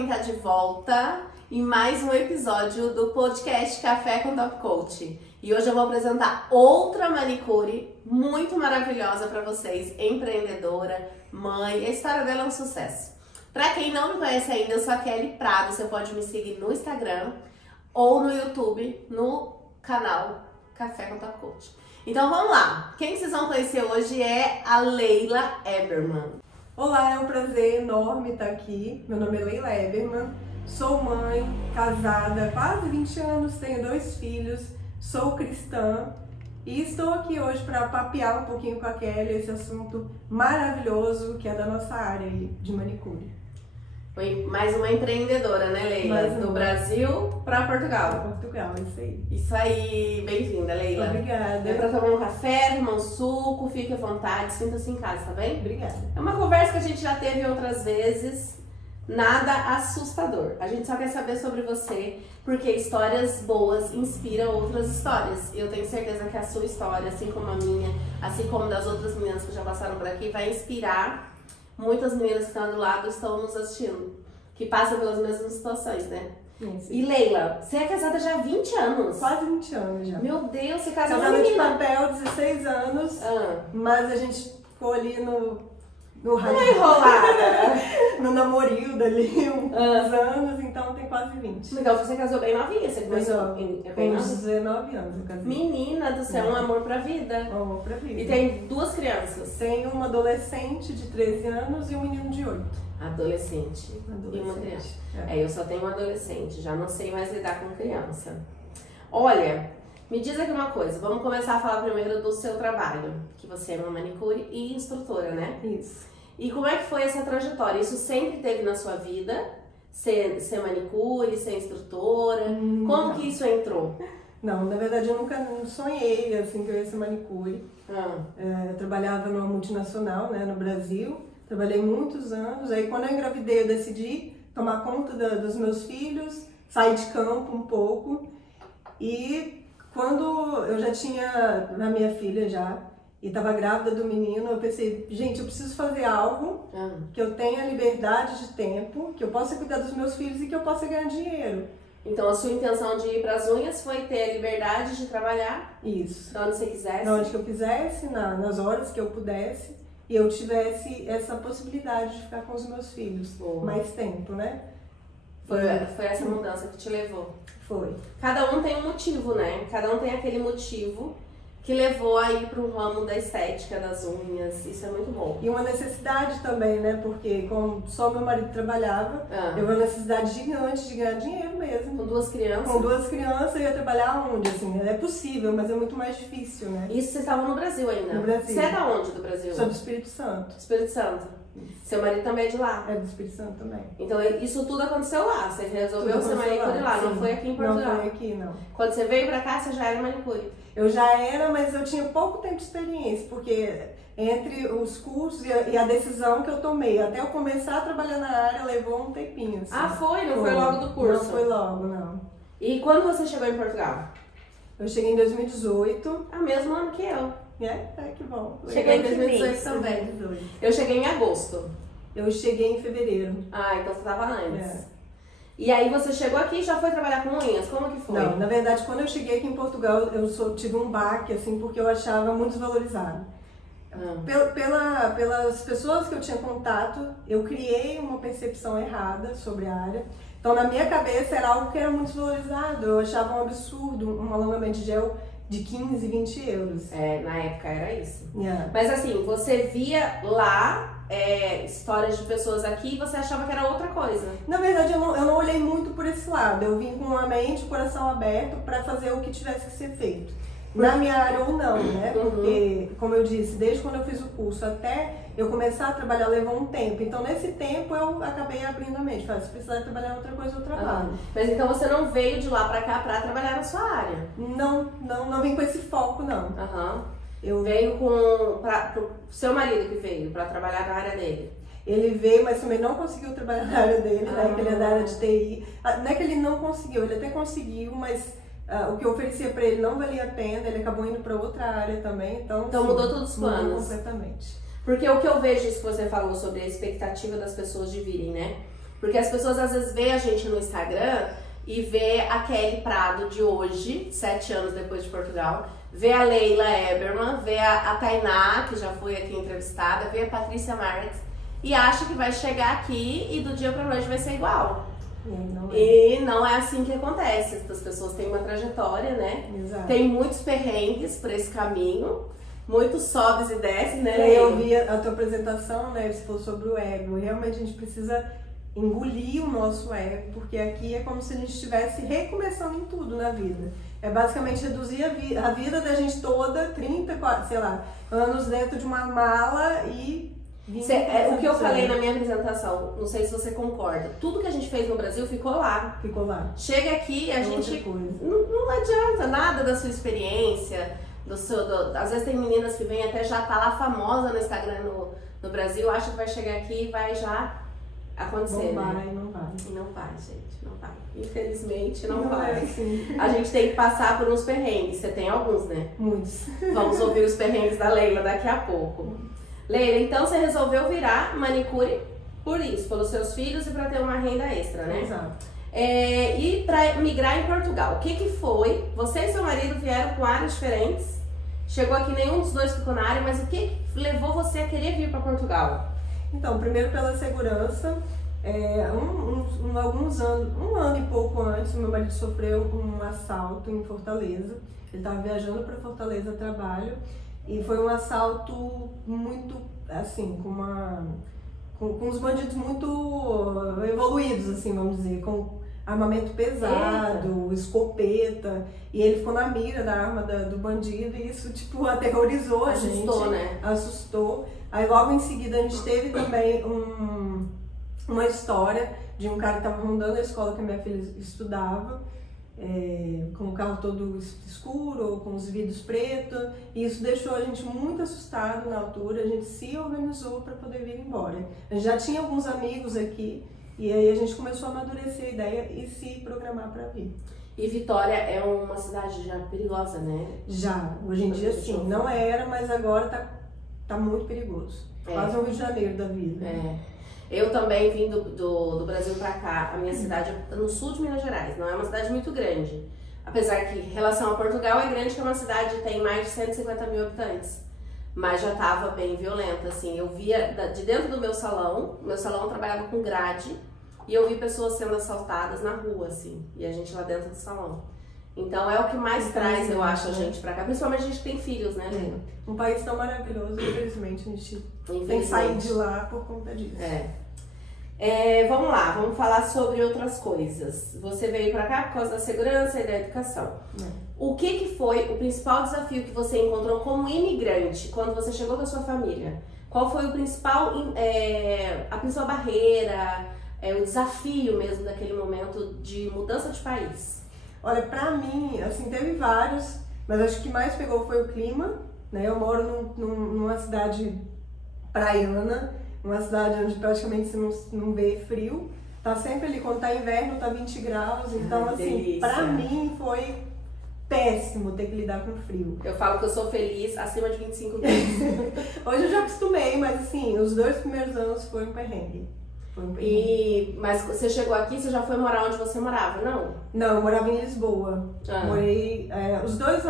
quem tá de volta em mais um episódio do podcast Café com Top Coach. E hoje eu vou apresentar outra manicure muito maravilhosa para vocês, empreendedora, mãe. A história dela é um sucesso. Para quem não me conhece ainda, eu sou a Kelly Prado. Você pode me seguir no Instagram ou no YouTube, no canal Café com Top Coach. Então vamos lá. Quem vocês vão conhecer hoje é a Leila Eberman. Olá, é um prazer enorme estar aqui. Meu nome é Leila Eberman, sou mãe, casada há quase 20 anos, tenho 2 filhos, sou cristã e estou aqui hoje para papear um pouquinho com a Kelly esse assunto maravilhoso que é da nossa área aí de manicure. Foi mais uma empreendedora, né, Leila? Do Brasil para Portugal. Portugal, isso aí. Isso aí, bem-vinda, Leila. Obrigada. É para tomar um café, tomar um suco, fique à vontade, sinta-se em casa, tá bem? Obrigada. É uma conversa que a gente já teve outras vezes, nada assustador. A gente só quer saber sobre você, porque histórias boas inspiram outras histórias. Eu tenho certeza que a sua história, assim como a minha, assim como das outras meninas que já passaram por aqui, vai inspirar muitas meninas que estão do lado, estão nos assistindo, que passam pelas mesmas situações, né? Isso. E Leila, você é casada já há 20 anos. Quase 20 anos já. Meu Deus, você casou Casada uma de menina. papel, 16 anos, mas a gente ficou ali no Não é enrolada. no namorio dali uns anos, então tem quase 20. Então você casou bem novinha, você começou Com uns 19 anos eu casei. Menina do céu, um amor pra vida. Amor pra vida. E tem 2 crianças. Tenho uma adolescente de 13 anos e um menino de 8. Adolescente e uma criança. Eu só tenho um adolescente, já não sei mais lidar com criança. Olha, me diz aqui uma coisa, vamos começar a falar primeiro do seu trabalho, que você é uma manicure e instrutora, né? Isso. E como é que foi essa trajetória? Isso sempre teve na sua vida? Ser manicure, ser instrutora? Como que isso entrou? Não, na verdade eu nunca sonhei assim que eu ia ser manicure. Eu trabalhava numa multinacional, né, no Brasil. Trabalhei muitos anos. Aí quando eu engravidei eu decidi tomar conta dos meus filhos, sair de campo um pouco. E quando eu já tinha a minha filha já, e estava grávida do menino, eu pensei, gente, eu preciso fazer algo que eu tenha liberdade de tempo, que eu possa cuidar dos meus filhos e que eu possa ganhar dinheiro. Então a sua intenção de ir para as unhas foi ter a liberdade de trabalhar? Isso. Onde você quisesse? Onde que eu quisesse, nas horas que eu pudesse, e eu tivesse essa possibilidade de ficar com os meus filhos mais tempo, né? Foi essa mudança que te levou? Foi. Cada um tem um motivo, né? Cada um tem aquele motivo que levou aí pro ramo da estética, das unhas. Isso é muito bom. E uma necessidade também, né? Porque como só meu marido trabalhava, eu uma necessidade gigante de ganhar dinheiro mesmo. Com 2 crianças? Com 2 crianças eu ia trabalhar onde? Assim, é possível, mas é muito mais difícil, né? Isso vocês estavam no Brasil ainda? No Brasil. Você é da onde do Brasil? Sou do Espírito Santo. Espírito Santo. Seu marido também é de lá? É do Espírito Santo também. Então isso tudo aconteceu lá? Você resolveu ser manicure lá, não foi aqui em Portugal? Não foi aqui, não. Quando você veio pra cá, você já era manicure? Eu já era, mas eu tinha pouco tempo de experiência, porque entre os cursos e a decisão que eu tomei, até eu começar a trabalhar na área, levou um tempinho. Assim. Foi? Não foi logo do curso? Não foi logo, não. E quando você chegou em Portugal? Eu cheguei em 2018. Mesmo ano que eu. Que bom. Cheguei em 2018 também. 2018. Eu cheguei em agosto. Eu cheguei em fevereiro. Então você tava antes. E aí você chegou aqui e já foi trabalhar com unhas? Como que foi? Não, na verdade, quando eu cheguei aqui em Portugal, eu tive um baque, assim, porque eu achava muito desvalorizado. Pelas pessoas que eu tinha contato, eu criei uma percepção errada sobre a área. Então, na minha cabeça, era algo que era muito desvalorizado. Eu achava um absurdo um alongamento de gel de 15, 20 euros. Na época era isso. Mas assim, você via lá histórias de pessoas aqui e você achava que era outra coisa. Na verdade, eu não olhei muito por esse lado. Eu vim com a mente e o coração aberto para fazer o que tivesse que ser feito. Na minha área ou não, né? Porque, como eu disse, desde quando eu fiz o curso até eu começar a trabalhar levou um tempo. Então, nesse tempo, eu acabei abrindo a mente. Falei, se precisar trabalhar outra coisa, eu trabalho. Mas então você não veio de lá pra cá pra trabalhar na sua área? Não vim com esse foco, não. Eu veio pro seu marido que veio pra trabalhar na área dele? Ele veio, mas também não conseguiu trabalhar na área dele, né? Que ele é da área de TI. Não é que ele não conseguiu, ele até conseguiu, mas o que eu oferecia pra ele não valia a pena, ele acabou indo pra outra área também, então mudou todos os planos? Mudou completamente. Porque o que eu vejo, isso que você falou sobre a expectativa das pessoas de virem, né? Porque as pessoas às vezes veem a gente no Instagram e vê a Kelly Prado de hoje, 7 anos depois de Portugal, vê a Leila Eberman, vê a Tainá, que já foi aqui entrevistada, vê a Patrícia Marques e acha que vai chegar aqui e do dia pra noite vai ser igual. E não é assim que acontece. As pessoas têm uma trajetória, né? Exato. Tem muitos perrengues por esse caminho, muitos sobes e desces, né, Leila? Eu vi a tua apresentação, né? Você falou sobre o ego. Realmente a gente precisa engolir o nosso ego, porque aqui é como se a gente estivesse recomeçando em tudo na vida. É basicamente reduzir a vida da gente toda, 30, 40, sei lá, anos dentro de uma mala e... o que eu falei na minha apresentação, não sei se você concorda, tudo que a gente fez no Brasil ficou lá. Ficou lá. Chega aqui, a gente... Não adianta nada da sua experiência, às vezes tem meninas que vêm até já tá lá famosa no Instagram no Brasil, acha que vai chegar aqui e vai já acontecer, não né? Vai, não vai. E não vai, gente, não vai. Infelizmente não vai. É assim. A gente tem que passar por uns perrengues, você tem alguns, né? Muitos. Vamos ouvir os perrengues da Leila daqui a pouco. Leila, então você resolveu virar manicure por isso, pelos seus filhos e para ter uma renda extra, né? Exato. E para migrar em Portugal, o que foi? Você e seu marido vieram com áreas diferentes, chegou aqui, nenhum dos dois ficou na área, mas o que levou você a querer vir para Portugal? Então, primeiro pela segurança, alguns anos, um ano e pouco antes, meu marido sofreu um assalto em Fortaleza. Ele estava viajando para Fortaleza a trabalho e foi um assalto muito, assim, com uns bandidos muito evoluídos, assim, vamos dizer, com armamento pesado, escopeta, e ele ficou na mira da arma do bandido e isso, tipo, aterrorizou a gente. Assustou, né? Assustou. Aí logo em seguida a gente teve também uma história de um cara que estava rondando a escola que a minha filha estudava, com o carro todo escuro, com os vidros pretos, e isso deixou a gente muito assustado na altura. A gente se organizou para poder vir embora. A gente já tinha alguns amigos aqui, e aí a gente começou a amadurecer a ideia e se programar para vir. E Vitória é uma cidade já perigosa, né? Já, hoje em dia sim, não era, mas agora tá muito perigoso. Quase um Rio de Janeiro da vida. Eu também vim do Brasil pra cá. A minha cidade é no sul de Minas Gerais, não é uma cidade muito grande. Apesar que, em relação a Portugal, é grande, que é uma cidade que tem mais de 150 mil habitantes. Mas já tava bem violenta, assim. Eu via de dentro do meu salão trabalhava com grade, e eu vi pessoas sendo assaltadas na rua, assim. E a gente lá dentro do salão. Então é o que mais traz, eu acho, a gente pra cá. Principalmente a gente que tem filhos, né, Leila? Um país tão maravilhoso, infelizmente, a gente tem que sair de lá por conta disso. Vamos lá, vamos falar sobre outras coisas. Você veio pra cá por causa da segurança e da educação. O que foi o principal desafio que você encontrou como imigrante quando você chegou com a sua família? Qual foi a principal barreira, o desafio mesmo daquele momento de mudança de país? Olha, pra mim, assim, teve vários, mas acho que o que mais pegou foi o clima, né? Eu moro numa cidade praiana, uma cidade onde praticamente você não vê frio. Tá sempre ali, quando tá inverno, tá 20 graus, então assim, delícia. Pra mim foi péssimo ter que lidar com frio. Eu falo que eu sou feliz acima de 25 graus. Hoje eu já acostumei, mas assim, os 2 primeiros anos foi um perrengue. Mas você chegou aqui, você já foi morar onde você morava, não? Não, eu morava em Lisboa. Morei os 2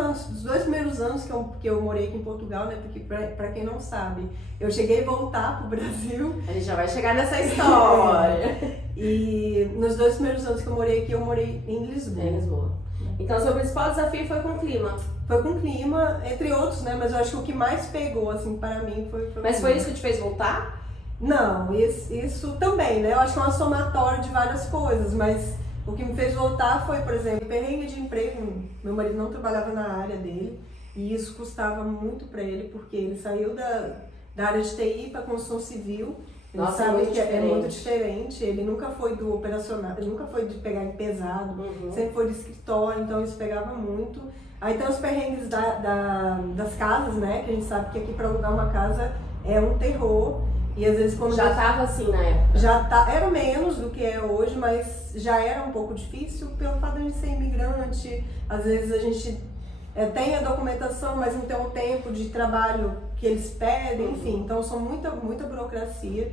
primeiros anos que eu morei aqui em Portugal, né? Porque pra quem não sabe, eu cheguei a voltar pro Brasil. A gente já vai chegar nessa história. E nos 2 primeiros anos que eu morei aqui, eu morei em Lisboa. Em Lisboa. Então, seu principal desafio foi com o clima? Foi com o clima, entre outros, né? Mas eu acho que o que mais pegou, assim, para mim foi Mas foi isso que te fez voltar? Não, isso também, né? Eu acho que é uma somatória de várias coisas, mas o que me fez voltar foi, por exemplo, perrengue de emprego. Meu marido não trabalhava na área dele e isso custava muito para ele, porque ele saiu da área de TI para construção civil. Ele sabe que é muito diferente. Ele nunca foi do operacional, ele nunca foi de pegar em pesado, sempre foi de escritório, então isso pegava muito. Aí tem os perrengues das casas, né? Que a gente sabe que aqui para alugar uma casa é um terror. E às vezes quando já estava assim na época? Era menos do que é hoje, mas já era um pouco difícil pelo fato de a gente ser imigrante. Às vezes a gente tem a documentação, mas não tem o tempo de trabalho que eles pedem, enfim. Então são muita burocracia.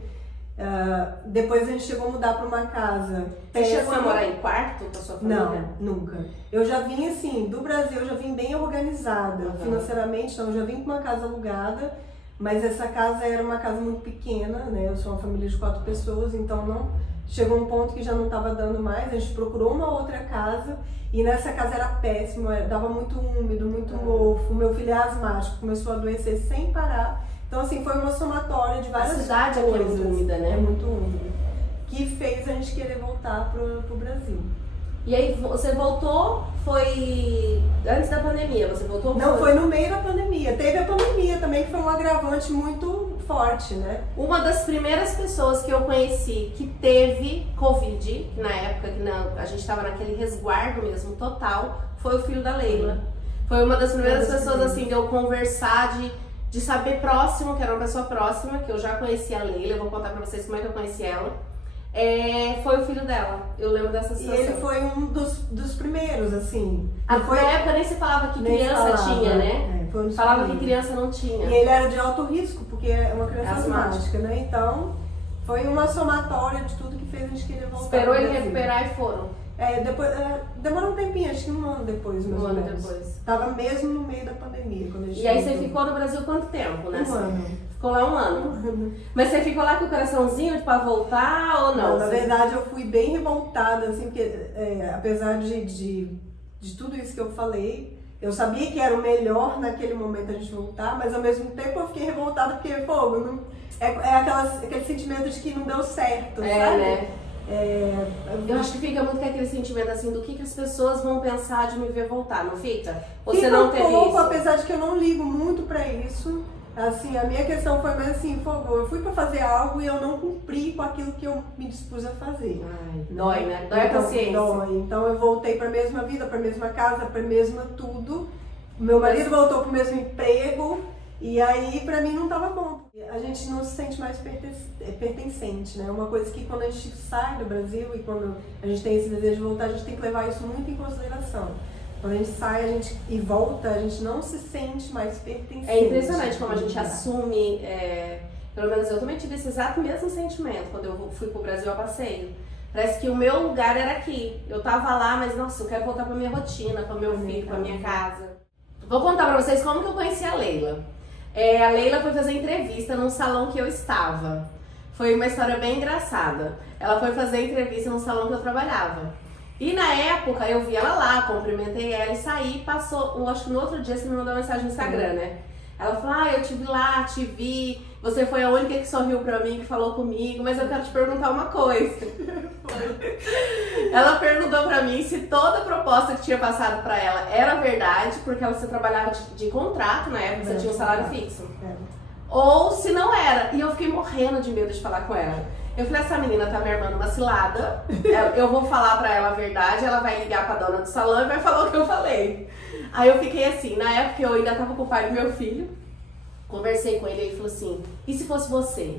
Depois a gente chegou a mudar para uma casa. Você chegou a morar em quarto com a sua família? Não, nunca. Eu já vim assim, do Brasil, eu já vim bem organizada. Financeiramente, então, eu já vim com uma casa alugada, mas essa casa era uma casa muito pequena, né? Eu sou uma família de 4 pessoas, então não chegou um ponto que já não estava dando mais. A gente procurou uma outra casa e nessa casa era péssimo, dava muito úmido, muito mofo. Meu filho é asmático, começou a adoecer sem parar. Então, assim, foi uma somatória de várias coisas. A cidade aqui é muito úmida, né? É muito úmida. Que fez a gente querer voltar pro Brasil. E aí, você voltou, foi antes da pandemia? Você voltou? Não, foi no meio da pandemia. Teve a pandemia também, que foi um agravante muito forte, né? Uma das primeiras pessoas que eu conheci que teve Covid, na época que a gente estava naquele resguardo mesmo, total, foi o filho da Leila. Foi uma das primeiras pessoas, assim, de eu conversar, de saber próximo, que era uma pessoa próxima, que eu já conhecia a Leila, eu vou contar pra vocês como é que eu conheci ela. Foi o filho dela, eu lembro dessa situação. E ele foi um dos primeiros, assim. Na época nem se falava que criança tinha, né? Falava que criança não tinha. E ele era de alto risco, porque é uma criança asmática, né? Então, foi uma somatória de tudo que fez a gente querer voltar. Esperou ele recuperar e foram. Depois, demorou um tempinho, acho que um ano depois, mais ou menos. Depois. Tava mesmo no meio da pandemia. Quando a gente e aí você ficou no Brasil quanto tempo, né? Um ano. Ficou lá um ano. Mas você ficou lá com o coraçãozinho pra voltar ou não? Na verdade, eu fui bem revoltada, assim, porque apesar de tudo isso que eu falei, eu sabia que era o melhor naquele momento a gente voltar, mas ao mesmo tempo eu fiquei revoltada porque, fogo, aquele sentimento de que não deu certo, sabe? Né? Eu acho que fica muito com aquele sentimento assim do que as pessoas vão pensar de me ver voltar, não fica? Você fica não teve pouco, isso? Apesar de que eu não ligo muito pra isso. Assim, a minha questão foi mais assim, eu fui pra fazer algo e eu não cumpri com aquilo que eu me dispus a fazer. Ai, dói, né? Dói a consciência. Dói. Então eu voltei pra mesma vida, pra mesma casa, pra mesma tudo. Meu marido voltou pro mesmo emprego. E aí, pra mim, não tava bom. A gente não se sente mais pertencente, né? Uma coisa que quando a gente sai do Brasil e quando a gente tem esse desejo de voltar, a gente tem que levar isso muito em consideração. Quando a gente sai e volta, a gente não se sente mais pertencente. É impressionante como a gente assume, pelo menos eu também tive esse exato mesmo sentimento quando eu fui pro Brasil a passeio. Parece que o meu lugar era aqui. Eu tava lá, mas nossa, eu quero voltar pra minha rotina, pra meu filho, pra minha casa. Vou contar pra vocês como que eu conheci a Leila. A Leila foi fazer entrevista num salão que eu estava. Foi uma história bem engraçada. Ela foi fazer entrevista num salão que eu trabalhava. E na época eu vi ela lá, cumprimentei ela e saí, passou, acho que no outro dia você me mandou uma mensagem no Instagram, né? Ela falou, eu te vi lá, te vi, você foi a única que sorriu pra mim, que falou comigo, mas eu quero te perguntar uma coisa. Ela perguntou pra mim se toda a proposta que tinha passado pra ela era verdade, porque você trabalhava de contrato na época, você tinha um salário fixo. Ou se não era. E eu fiquei morrendo de medo de falar com ela. Eu falei, essa menina tá me armando uma cilada, eu vou falar pra ela a verdade, ela vai ligar pra dona do salão e vai falar o que eu falei. Aí eu fiquei assim, na época eu ainda tava com o pai do meu filho, conversei com ele e ele falou assim, e se fosse você?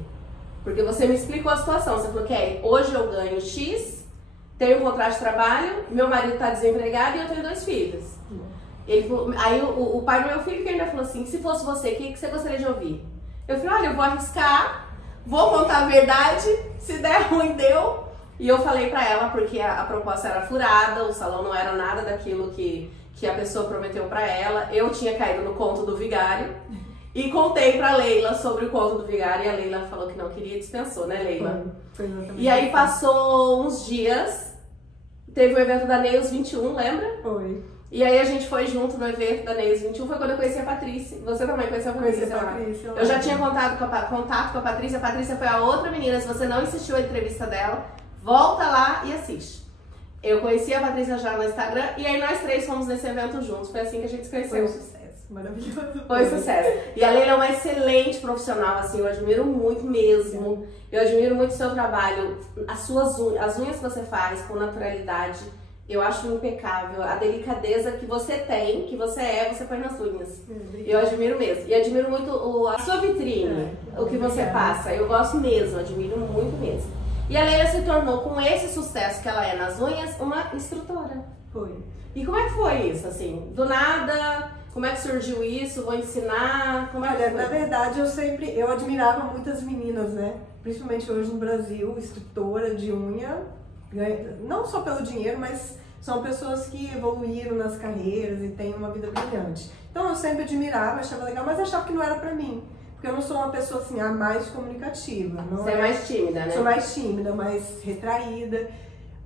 Porque você me explicou a situação, você falou que hoje eu ganho X, tenho um contrato de trabalho, meu marido tá desempregado e eu tenho 2 filhos. Ele falou, aí o pai do meu filho que ainda falou assim, se fosse você, o que você gostaria de ouvir? Eu falei, olha, eu vou arriscar, vou contar a verdade, se der ruim, deu. E eu falei pra ela, porque a proposta era furada, o salão não era nada daquilo que a pessoa prometeu pra ela. Eu tinha caído no conto do vigário e contei pra Leila sobre o conto do vigário e a Leila falou que não queria e dispensou, né, Leila? Foi exatamente. E aí passou uns dias, teve o evento da Neus 21, lembra? Foi. E aí a gente foi junto no evento da Neus 21, foi quando eu conheci a Patrícia. Você também conheceu a Patrícia? Eu já tinha contato com a Patrícia. A Patrícia foi a outra menina. Se você não assistiu a entrevista dela, volta lá e assiste. Eu conheci a Patrícia já no Instagram e aí nós 3 fomos nesse evento juntos. Foi assim que a gente se conheceu. Foi um sucesso, maravilhoso. Foi um sucesso. E a Leila é uma excelente profissional, assim, eu admiro muito mesmo. Eu admiro muito o seu trabalho, as unhas que você faz com naturalidade. Eu acho impecável a delicadeza que você tem, que você põe nas unhas. Eu admiro mesmo. E admiro muito a sua vitrine, o que você passa. Eu gosto mesmo, admiro muito mesmo. E a Leila se tornou, com esse sucesso que ela é nas unhas, uma instrutora. Foi. E como é que foi isso, assim? Do nada, Como é que surgiu isso? Vou ensinar? Como é que Olha, foi? na verdade, eu admirava muitas meninas, né? Principalmente hoje no Brasil, instrutora de unha, não só pelo dinheiro, mas são pessoas que evoluíram nas carreiras e têm uma vida brilhante. Então eu sempre admirava, achava legal, mas achava que não era pra mim. Porque eu não sou uma pessoa assim, a mais comunicativa. Você é mais tímida, né? Sou mais tímida, mais retraída.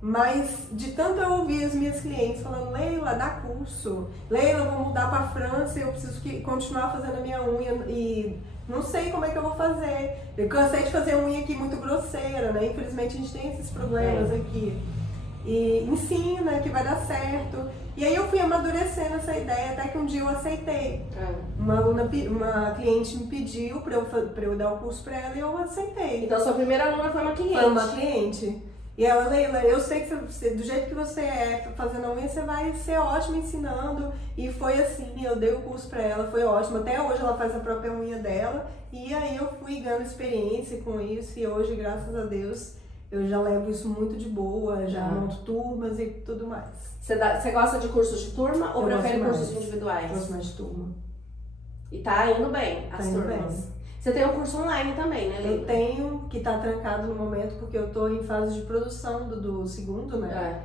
Mas de tanto eu ouvir as minhas clientes falando, Leila, dá curso. Leila, eu vou mudar pra França e eu preciso continuar fazendo a minha unha e não sei como é que eu vou fazer. Eu cansei de fazer unha aqui muito grosseira, né? Infelizmente a gente tem esses problemas aqui. E ensina que vai dar certo. E aí eu fui amadurecendo essa ideia até que um dia eu aceitei. Uma cliente me pediu pra eu dar o curso pra ela e eu aceitei. Então sua primeira aluna foi uma cliente? Foi uma cliente. E ela, Leila, eu sei que você, do jeito que você é fazendo a unha, você vai ser ótima ensinando. E foi assim, eu dei o curso pra ela, foi ótimo. Até hoje ela faz a própria unha dela. E aí eu fui ganhando experiência com isso. E hoje, graças a Deus, eu já levo isso muito de boa, já monto turmas e tudo mais. Você gosta de cursos de turma ou prefere cursos individuais? Eu gosto mais de turma. E tá indo bem as turmas? Bem. Você tem um curso online também, né, Leila? Eu tenho, que tá trancado no momento porque eu tô em fase de produção do segundo, né?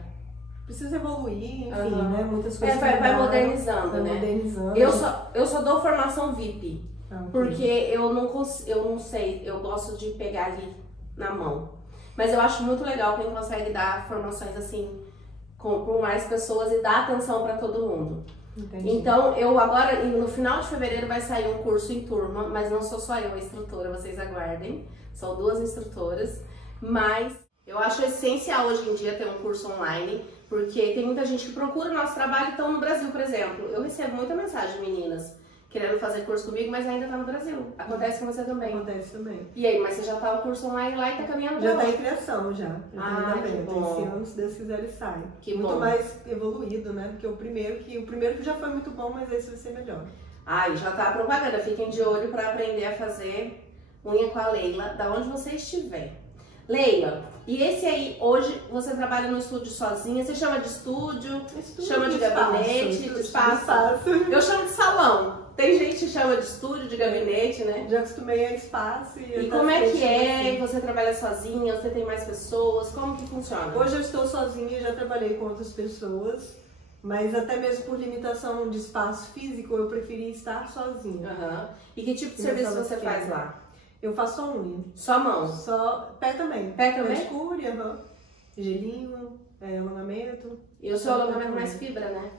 Precisa evoluir, enfim, né? Muitas coisas. Vai modernizando, vai né? Modernizando. Eu só dou formação VIP. Porque eu não sei, eu gosto de pegar ali na mão. Mas eu acho muito legal quem consegue dar formações assim com mais pessoas e dar atenção para todo mundo. Entendi. Então, eu agora, no final de fevereiro, vai sair um curso em turma, mas não sou só eu a instrutora, vocês aguardem. São 2 instrutoras, mas eu acho essencial hoje em dia ter um curso online, porque tem muita gente que procura o nosso trabalho. Então, no Brasil, por exemplo, eu recebo muita mensagem de meninas querendo fazer curso comigo, mas ainda tá no Brasil. Acontece com você também? Acontece também. E aí, mas você já tá o curso online lá e tá caminhando já pra tá em criação, já. Que bom. Esse ano, se Deus quiser, ele sai. Que muito bom. mais evoluído, né? Porque o primeiro que já foi muito bom, mas esse vai ser melhor. E já tá a propaganda. Fiquem de olho pra aprender a fazer unha com a Leila, da onde você estiver. Leila, e esse aí, hoje você trabalha no estúdio sozinha, você chama de estúdio, chama de gabinete, de espaço. Eu chamo de salão. Tem gente que chama de estúdio, de gabinete, né? Já acostumei a espaço. E como é que é? Você trabalha sozinha? Você tem mais pessoas? Como que funciona? Hoje eu estou sozinha, já trabalhei com outras pessoas, mas até mesmo por limitação de espaço físico, eu preferi estar sozinha. E que tipo de serviço você faz lá? Eu faço só unha. Só mão? Só pé também. Pé também? Pedicure, gelinho, alongamento. E o seu alongamento mais fibra, né?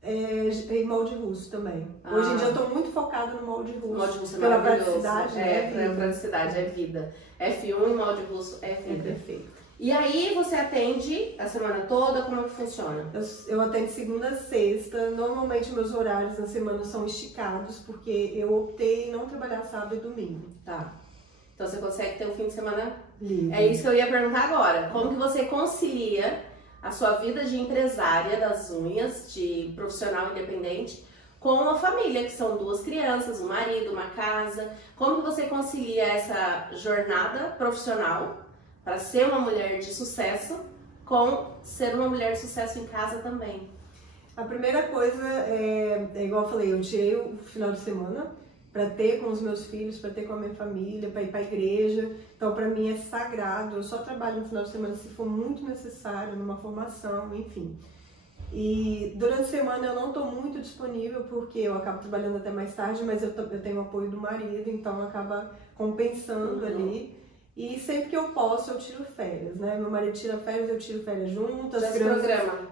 E molde russo também. Hoje em dia eu tô muito focada no molde russo. Molde russo é pela maravilhoso. praticidade, pela praticidade, é vida. F1 e molde russo é vida. É perfeito. E aí você atende a semana toda? Como é que funciona? Eu atendo segunda a sexta. Normalmente meus horários na semana são esticados, porque eu optei em não trabalhar sábado e domingo. Tá. Então você consegue ter o fim de semana livre. É isso que eu ia perguntar agora. Como que você concilia a sua vida de empresária das unhas, de profissional independente, com uma família, que são 2 crianças, um marido, uma casa? Como que você concilia essa jornada profissional para ser uma mulher de sucesso com ser uma mulher de sucesso em casa também? A primeira coisa é igual eu falei, eu tirei o final de semana para ter com os meus filhos, para ter com a minha família, para ir para a igreja. Então, para mim é sagrado. Eu só trabalho no final de semana se for muito necessário, numa formação, enfim. E durante a semana eu não estou muito disponível porque eu acabo trabalhando até mais tarde, mas eu tenho o apoio do marido, então acaba compensando ali. E sempre que eu posso, eu tiro férias, né? Meu marido tira férias, eu tiro férias juntas.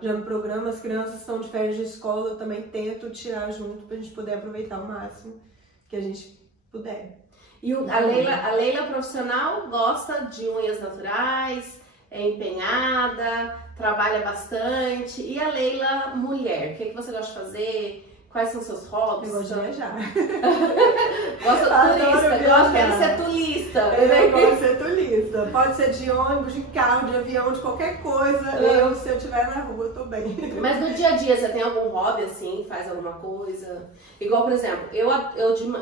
Já me programa, as crianças estão de férias de escola, eu também tento tirar junto pra gente poder aproveitar o máximo que a gente puder. E a Leila profissional gosta de unhas naturais, é empenhada, trabalha bastante. E a Leila mulher, o que você gosta de fazer? Quais são seus hobbies? Eu gosto de viajar. Quero ser turista. Eu gosto de ser turista. Pode ser de ônibus, de carro, de avião, de qualquer coisa. Se eu estiver na rua, eu tô bem. Mas no dia a dia, você tem algum hobby assim? Faz alguma coisa? Igual, por exemplo,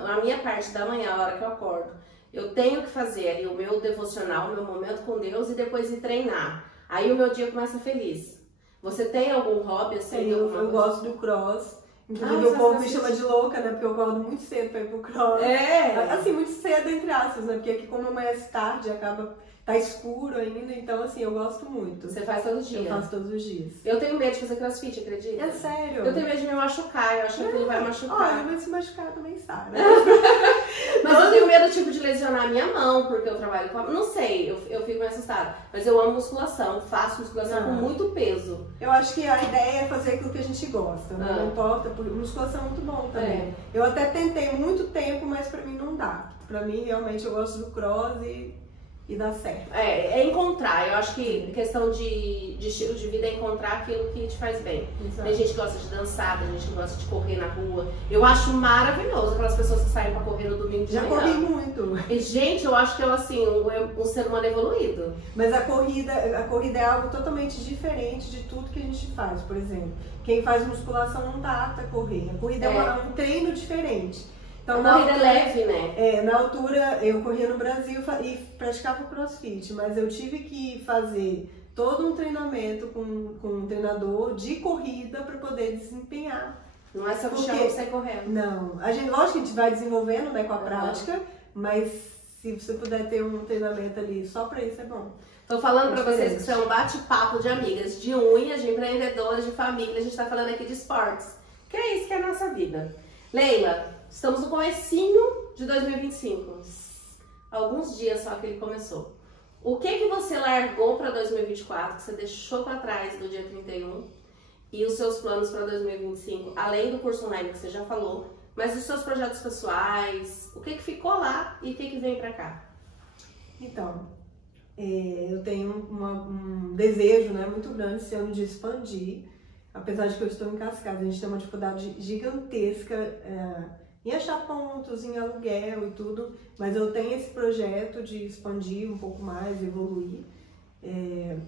a minha parte da manhã, a hora que eu acordo, eu tenho que fazer ali o meu devocional, o meu momento com Deus e depois ir treinar. Aí o meu dia começa feliz. Você tem algum hobby assim? Eu gosto do cross. Inclusive o povo me chama de louca, né? Porque eu acordo muito cedo pra ir pro cross. Assim, muito cedo, entre aspas, né? Porque aqui como amanhece tarde, tá escuro ainda, então assim, eu gosto muito. Você faz todos os dias? Eu faço todos os dias. Eu tenho medo de fazer crossfit, acredita? É sério? Eu tenho medo de me machucar, eu acho que ele vai machucar. Olha, mas se machucar também sabe, né? Mas eu tenho medo, tipo, de lesionar a minha mão, porque eu trabalho com a... Não sei, eu fico meio assustada. Mas eu amo musculação, faço musculação com muito peso. Eu acho que a ideia é fazer aquilo que a gente gosta, né? Não importa, porque musculação é muito bom também. Eu até tentei muito tempo, mas pra mim não dá. Pra mim, realmente, eu gosto do cross e dá certo. É encontrar. Eu acho que questão de estilo de vida é encontrar aquilo que te faz bem. Exato. Tem gente que gosta de dançar, tem gente que gosta de correr na rua. Eu acho maravilhoso aquelas pessoas que saem pra correr no domingo de manhã. Já corri muito. E, gente, eu acho que eu, assim, um ser humano evoluído. Mas a corrida é algo totalmente diferente de tudo que a gente faz, por exemplo. Quem faz musculação não tá apto a correr. A corrida é um treino diferente. Então, a corrida é leve, né? Na altura, eu corria no Brasil e praticava crossfit, mas eu tive que fazer todo um treinamento com um treinador de corrida para poder desempenhar. Não é só que chama pra você correr. Não. Lógico que a gente vai desenvolvendo, né, com a prática, mas se você puder ter um treinamento ali só para isso, é bom. Tô falando pra vocês que isso é um bate-papo de amigas, de unhas, de empreendedoras, de família. A gente tá falando aqui de esportes, que é isso que é a nossa vida. Leila, estamos no comecinho de 2025. Alguns dias só que ele começou. O que você largou para 2024, que você deixou para trás do dia 31? E os seus planos para 2025, além do curso online que você já falou, mas os seus projetos pessoais, o que ficou lá e o que vem para cá? Então, eu tenho um desejo, né, muito grande esse ano de expandir, apesar de que eu estou em Cascais, a gente tem uma dificuldade gigantesca em achar pontos, em aluguel e tudo, mas eu tenho esse projeto de expandir um pouco mais, evoluir.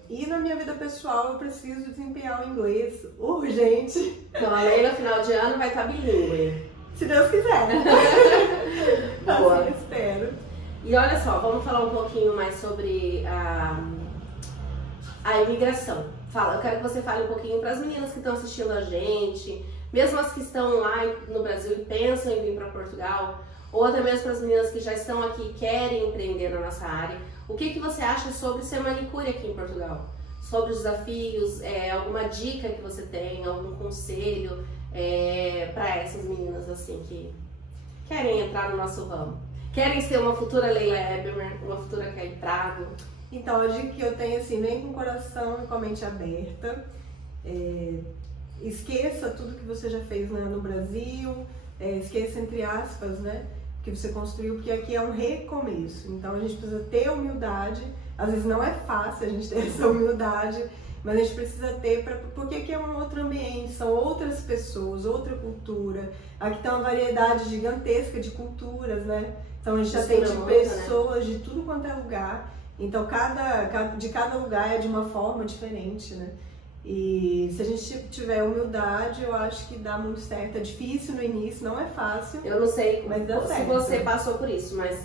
E na minha vida pessoal eu preciso desempenhar o inglês urgente. Então a Leila, final de ano, vai estar bilíngue. Se Deus quiser. Boa. Assim eu espero. E olha só, vamos falar um pouquinho mais sobre a imigração. Eu quero que você fale um pouquinho para as meninas que estão assistindo a gente, mesmo as que estão lá no Brasil e pensam em vir para Portugal, ou até mesmo para as meninas que já estão aqui e querem empreender na nossa área. O que você acha sobre ser manicure aqui em Portugal? Sobre os desafios, alguma dica que você tem, algum conselho para essas meninas assim que querem entrar no nosso ramo? Querem ser uma futura Leila Ebermer, uma futura Kelly Prado? Então, a dica que eu tenho assim, vem com o coração e com a mente aberta. Esqueça tudo que você já fez, né, no Brasil, esqueça entre aspas, né, que você construiu, porque aqui é um recomeço. Então a gente precisa ter humildade, às vezes não é fácil a gente ter essa humildade, mas a gente precisa ter, porque aqui é um outro ambiente, são outras pessoas, outra cultura. Aqui tem uma variedade gigantesca de culturas, né? Então a gente já tem pessoas de tudo quanto é lugar. Então de cada lugar é de uma forma diferente, né? E se a gente tiver humildade, eu acho que dá muito certo. É difícil no início, não é fácil. Eu não sei mas dá se certo. Você passou por isso, mas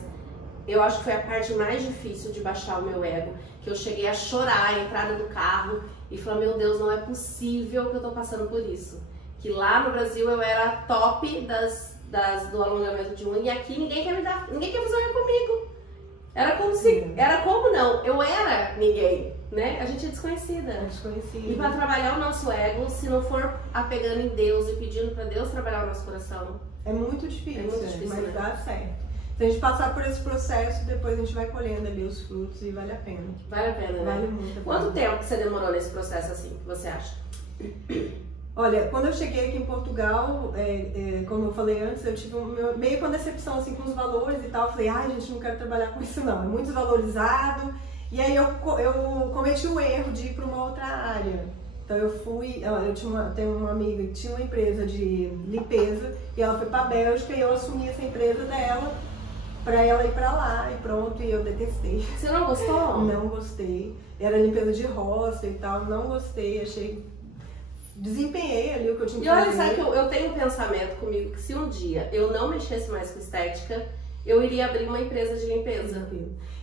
eu acho que foi a parte mais difícil de baixar o meu ego. Que eu cheguei a chorar, a entrada do carro e falar, meu Deus, não é possível que eu tô passando por isso. Que lá no Brasil eu era a top do alongamento de unha e aqui ninguém quer fazer unha comigo. Eu era ninguém, né? A gente é desconhecida. E para trabalhar o nosso ego, se não for apegando em Deus e pedindo para Deus trabalhar o nosso coração, é muito difícil, mas né? dá certo. Se a gente passar por esse processo, depois a gente vai colhendo ali os frutos e vale a pena. Vale a pena, né? Vale muito a pena. Quanto tempo que você demorou nesse processo assim, que você acha? Olha, quando eu cheguei aqui em Portugal, como eu falei antes, eu tive meio com decepção assim, com os valores e tal. Eu falei, gente, não quero trabalhar com isso não, é muito desvalorizado. E aí eu cometi o erro de ir para uma outra área. Então eu tenho uma amiga que tinha uma empresa de limpeza e ela foi para a Bélgica e eu assumi essa empresa dela para ela ir para lá e pronto, e eu detestei. Você não gostou? Não gostei. Era limpeza de hostel e tal, não gostei, desempenhei ali o que eu tinha que fazer. E olha, sabe que eu tenho um pensamento comigo que se um dia eu não mexesse mais com estética, eu iria abrir uma empresa de limpeza.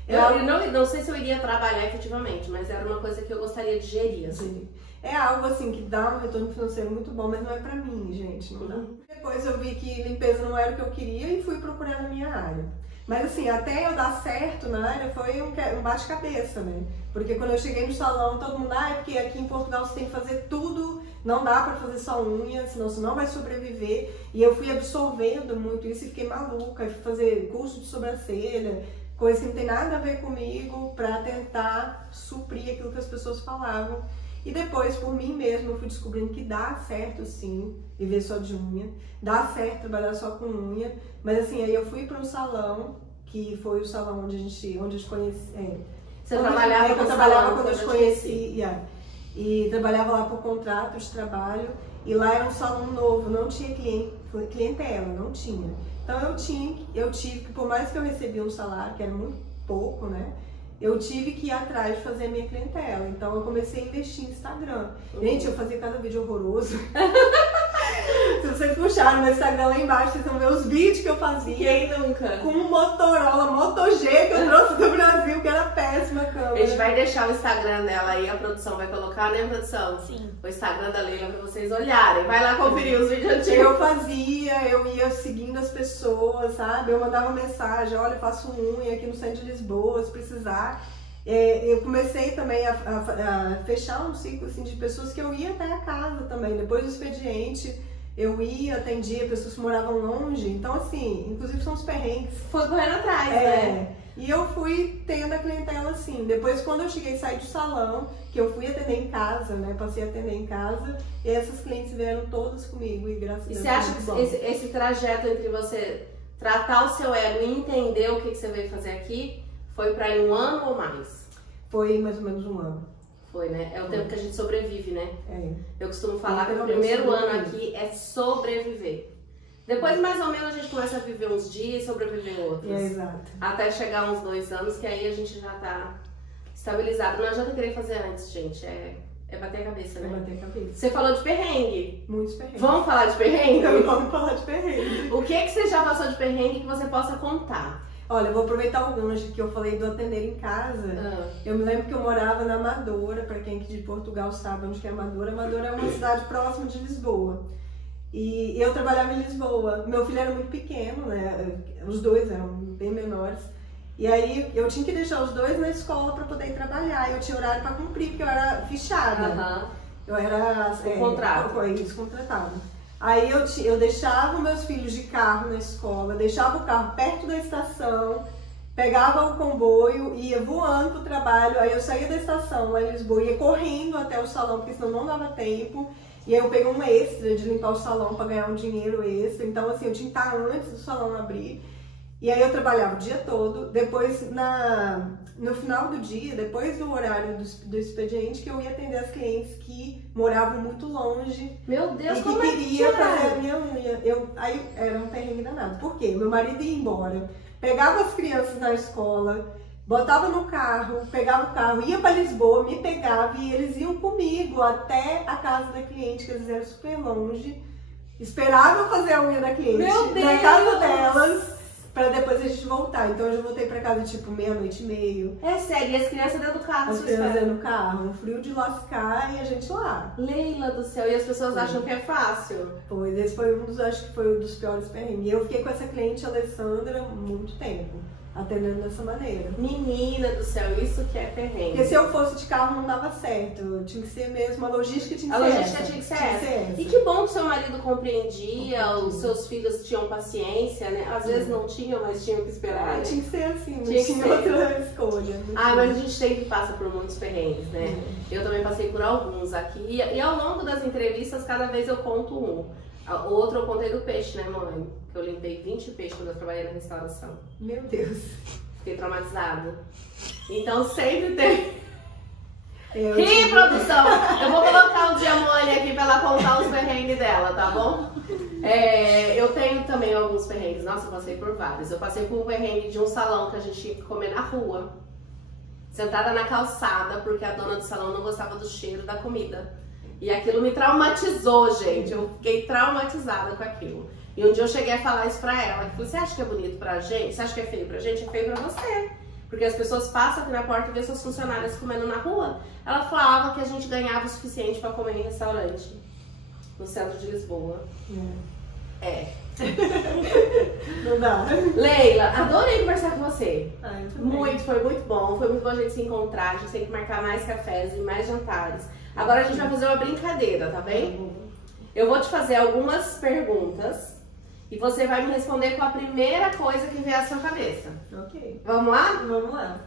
Eu não sei se eu iria trabalhar efetivamente, mas era uma coisa que eu gostaria de gerir, assim. É algo assim que dá um retorno financeiro muito bom, mas não é pra mim, gente, não dá. Depois eu vi que limpeza não era o que eu queria e fui procurar na minha área. Mas assim, até eu dar certo na área foi um bate-cabeça, né? Porque quando eu cheguei no salão, todo mundo, é porque aqui em Portugal você tem que fazer tudo, não dá pra fazer só unha, senão você não vai sobreviver. E eu fui absorvendo muito isso e fiquei maluca, fui fazer curso de sobrancelha, coisa que não tem nada a ver comigo, pra tentar suprir aquilo que as pessoas falavam. E depois, por mim mesma, eu fui descobrindo que dá certo sim, viver só de unha, dá certo trabalhar só com unha, mas assim, aí eu fui para um salão, que foi o salão onde a gente conhece. Você trabalhava eu trabalhava quando eu te conheci, e trabalhava lá por contrato de trabalho, e lá era um salão novo, não tinha clientela, não tinha. Então eu tive que, por mais que eu recebia um salário, que era muito pouco, né? Eu tive que ir atrás de fazer a minha clientela. Então eu comecei a investir em Instagram. Gente, eu fazia cada vídeo horroroso. Se vocês puxarem no Instagram lá embaixo, vocês vão ver os vídeos que eu fazia. Quem nunca? Com um Motorola Moto G que eu trouxe do Brasil, que era péssima a câmera. A gente vai deixar o Instagram dela aí, a produção vai colocar, né, produção? Sim. O Instagram da Leila pra vocês olharem. Vai lá conferir os vídeos antigos. Eu ia seguindo as pessoas, sabe? Eu mandava mensagem, olha, eu faço unha aqui no centro de Lisboa, se precisar. Eu comecei também a fechar um ciclo assim, de pessoas que eu ia até a casa também. Depois do expediente, eu ia, atendia pessoas que moravam longe. Então, assim, inclusive são os perrengues. Foi correndo atrás, né? E eu fui tendo a clientela assim. Depois, quando eu cheguei a sair do salão, que eu fui atender em casa, né? Passei a atender em casa, e essas clientes vieram todas comigo, e graças a Deus. E você acha que esse trajeto entre você tratar o seu ego e entender o que você veio fazer aqui, foi pra ir 1 ano ou mais? Foi mais ou menos 1 ano. Foi, né? É o tempo que a gente sobrevive, né? Eu costumo falar que o Pelo primeiro ano aqui é sobreviver. Depois, mais ou menos, a gente começa a viver uns dias e sobreviver outros. Exato. Até chegar uns 2 anos, que aí a gente já tá estabilizado. Não adianta querer fazer antes, gente. É bater a cabeça, né? É bater a cabeça. Você falou de perrengue. Muitos perrengues. Vamos falar de perrengue? Vamos falar de perrengue. O que você já passou de perrengue que você possa contar? Olha, eu vou aproveitar o gancho que eu falei do atender em casa. Eu me lembro que eu morava na Amadora, para quem aqui de Portugal sabe onde que é Amadora. Amadora é uma cidade próxima de Lisboa. E eu trabalhava em Lisboa. Meu filho era muito pequeno, né? Os dois eram bem menores. E aí eu tinha que deixar os dois na escola para poder ir trabalhar. Eu tinha horário para cumprir, porque eu era fichada. Eu era contratada. Aí eu deixava meus filhos de carro na escola, deixava o carro perto da estação, pegava o comboio, ia voando pro trabalho, aí eu saía da estação lá em Lisboa, ia correndo até o salão, porque senão não dava tempo. E aí eu peguei um extra de limpar o salão para ganhar um dinheiro extra. Então assim, eu tinha que estar antes do salão abrir. E aí eu trabalhava o dia todo. Depois, no final do dia, depois do horário do expediente, que eu ia atender as clientes que moravam muito longe. Meu Deus, e que queria fazer a minha unha. Aí era um perrengue danado. Por quê? Meu marido ia embora, pegava as crianças na escola, botava no carro, pegava o carro, ia para Lisboa, me pegava e eles iam comigo até a casa da cliente, que eles eram super longe. Esperavam eu fazer a unha da cliente na casa delas, pra depois a gente voltar. Então eu já voltei pra casa tipo 00:30. É sério, e as crianças dentro do carro? As crianças dentro do carro, um frio de lascar e a gente lá. Leila do céu, e as pessoas acham que é fácil. Pois, esse foi acho que foi um dos piores perrengues. E eu fiquei com essa cliente, Alessandra, muito tempo, atendendo dessa maneira. Menina do céu, isso que é perrengue. Porque se eu fosse de carro não dava certo, tinha que ser mesmo, a logística tinha que ser essa. A logística tinha que ser essa. E que bom que seu marido compreendia, os seus filhos tinham paciência, né? Às vezes não tinham, mas tinham que esperar. Tinha que ser assim, não tinha outra escolha. Mas a gente sempre passa por muitos perrengues, né? Eu também passei por alguns aqui. E ao longo das entrevistas, cada vez eu conto um. O outro eu contei do peixe, né, mãe? Que eu limpei 20 peixes quando eu trabalhei na restauração. Meu Deus. Fiquei traumatizada. Então sempre tem. Que produção! Eu vou colocar o dia Mônica aqui pra ela contar os perrengues dela, tá bom? Eu tenho também alguns perrengues. Nossa, eu passei por vários. Eu passei por um perrengue de um salão que a gente tinha que comer na rua, sentada na calçada, porque a dona do salão não gostava do cheiro da comida. E aquilo me traumatizou, gente. Eu fiquei traumatizada com aquilo. E um dia eu cheguei a falar isso pra ela. Eu falei, você acha que é bonito pra gente? Você acha que é feio pra gente? É feio pra você. Porque as pessoas passam aqui na porta e vê suas funcionárias comendo na rua. Ela falava que a gente ganhava o suficiente pra comer em restaurante. No centro de Lisboa. É. Não dá. Leila, adorei conversar com você. Muito, foi muito bom. Foi muito bom a gente se encontrar. A gente tem que marcar mais cafés e mais jantares. Agora a gente vai fazer uma brincadeira, tá bem? Eu vou te fazer algumas perguntas e você vai me responder com a primeira coisa que vier à sua cabeça. Ok. Vamos lá? Vamos lá.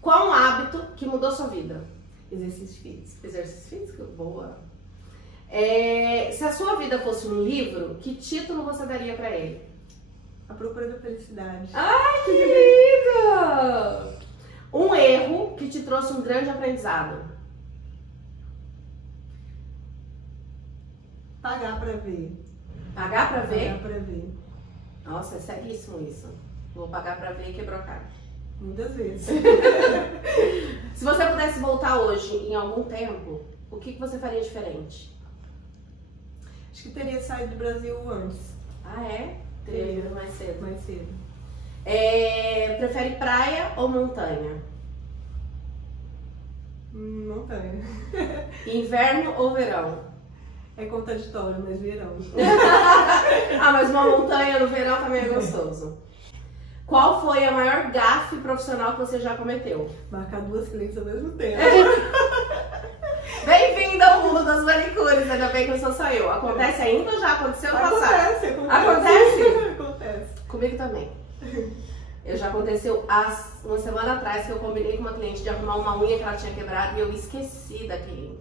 Qual um hábito que mudou sua vida? Exercício físico. Exercício físico? Boa. Se a sua vida fosse um livro, que título você daria pra ele? A Procura da Felicidade. Ai, que linda! Um erro que te trouxe um grande aprendizado. Pagar pra ver. Pagar pra ver? Pagar pra ver. Nossa, é seríssimo isso. Vou pagar pra ver e quebrou a cara. Muitas vezes. Se você pudesse voltar hoje em algum tempo, o que você faria diferente? Acho que teria saído do Brasil antes. Ah, é? Teria ido mais cedo. Mais cedo. Prefere praia ou montanha? Montanha. Inverno ou verão? É contraditório, mas verão. Ah, mas uma montanha no verão também é gostoso. Qual foi a maior gafe profissional que você já cometeu? Marcar 2 clientes ao mesmo tempo. Bem-vindo ao mundo das manicures, ainda bem que não sou só eu. Acontece ainda ou já aconteceu no passado? Acontece? Acontece. Comigo também. Já aconteceu uma semana atrás que eu combinei com uma cliente de arrumar uma unha que ela tinha quebrado e eu esqueci da cliente.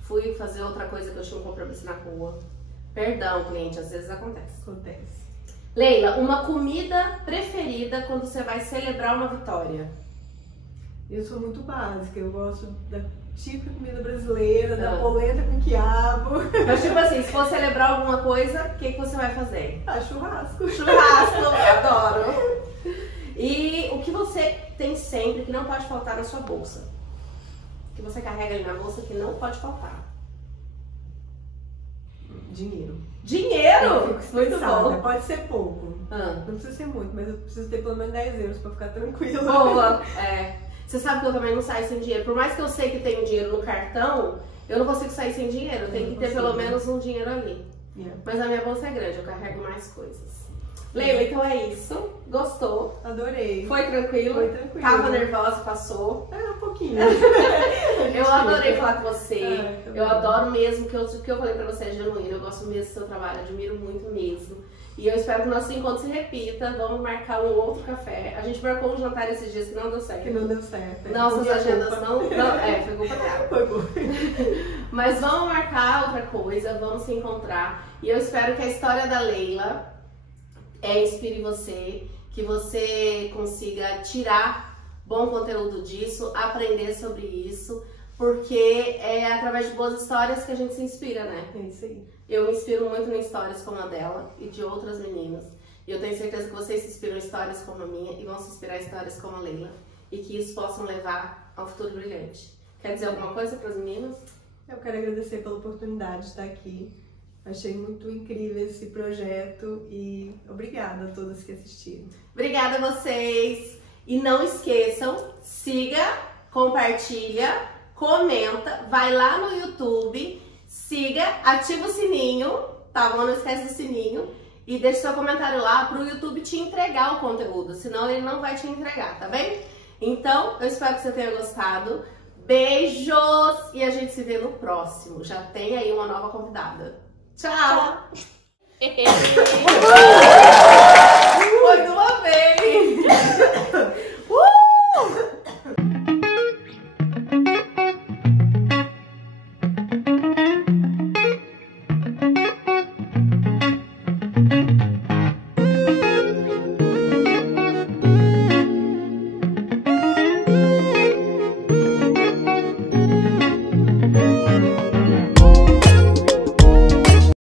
Fui fazer outra coisa que eu tinha um compromisso na rua. Perdão, cliente, às vezes acontece. Acontece. Leila, uma comida preferida quando você vai celebrar uma vitória? Eu sou muito básica, eu gosto da típica comida brasileira, da polenta com quiabo. Mas tipo assim, se for celebrar alguma coisa, o que você vai fazer? Churrasco. Churrasco, adoro. E o que você tem sempre que não pode faltar na sua bolsa? Que você carrega ali na bolsa que não pode faltar? Dinheiro. Dinheiro? Muito Pensada. bom. Pode ser pouco. Não precisa ser muito, mas eu preciso ter pelo menos 10 euros pra ficar tranquila. Boa. Você sabe que eu também não saio sem dinheiro. Por mais que eu sei que tenho dinheiro no cartão, eu não consigo sair sem dinheiro. Eu tenho que ter pelo menos um dinheiro ali. Mas a minha bolsa é grande, eu carrego mais coisas. Leila, então é isso. Gostou? Adorei. Foi tranquilo? Foi tranquilo. Tava nervosa, passou? Um pouquinho. Eu adorei falar com você. Eu bem. adoro mesmo, que eu falei pra você é genuíno. Eu gosto mesmo do seu trabalho, admiro muito mesmo. E eu espero que o nosso encontro se repita. Vamos marcar um outro café. A gente marcou um jantar esses dias que não deu certo. Que não deu certo. Nossas agendas não. Foi culpa dela. Foi bom. Mas vamos marcar outra coisa, vamos se encontrar. E eu espero que a história da Leila inspire você, que você consiga tirar bom conteúdo disso, aprender sobre isso, porque é através de boas histórias que a gente se inspira, né? É isso aí. Eu me inspiro muito em histórias como a dela e de outras meninas. E eu tenho certeza que vocês se inspiram em histórias como a minha e vão se inspirar em histórias como a Leila. E que isso possam levar a um futuro brilhante. Quer dizer alguma coisa para as meninas? Eu quero agradecer pela oportunidade de estar aqui. Achei muito incrível esse projeto e obrigada a todas que assistiram. Obrigada a vocês! E não esqueçam, siga, compartilha, comenta, vai lá no YouTube, siga, ativa o sininho, tá bom? Não esquece do sininho e deixe seu comentário lá pro YouTube te entregar o conteúdo, senão ele não vai te entregar, tá bem? Então, eu espero que você tenha gostado. Beijos! E a gente se vê no próximo. Já tem aí uma nova convidada. Tchau!